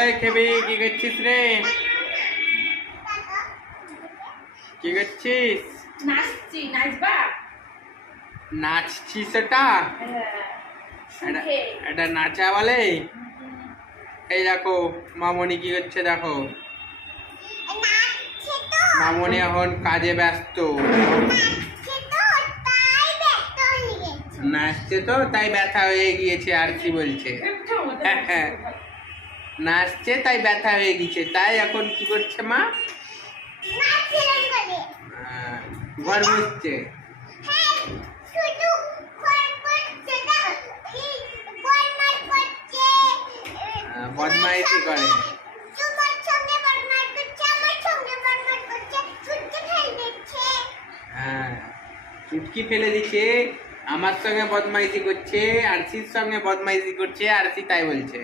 এই খেবি কি করছিস রে? কি করছিস? নাচছি, নাচবা? নাচছিস? এটা সুখে। এটা নাচা বলে? এই দেখো মামনি কি করছে দেখো। মামনি এখন কাজে ব্যস্ত। নাচছে তো তাই ব্যথা হয়ে গিয়েছে আর কি বলছে। নাচছে তাই ব্যথা হয়ে গেছে, তাই এখন কি করছে মা? ঘর মুছছে। বদমাইশি করে। হ্যাঁ, চুটকি ফেলে দিচ্ছে, আমার সঙ্গে বদমাইশি করছে, আরসির সঙ্গে বদমাইশি করছে, আরসি তাই বলছে।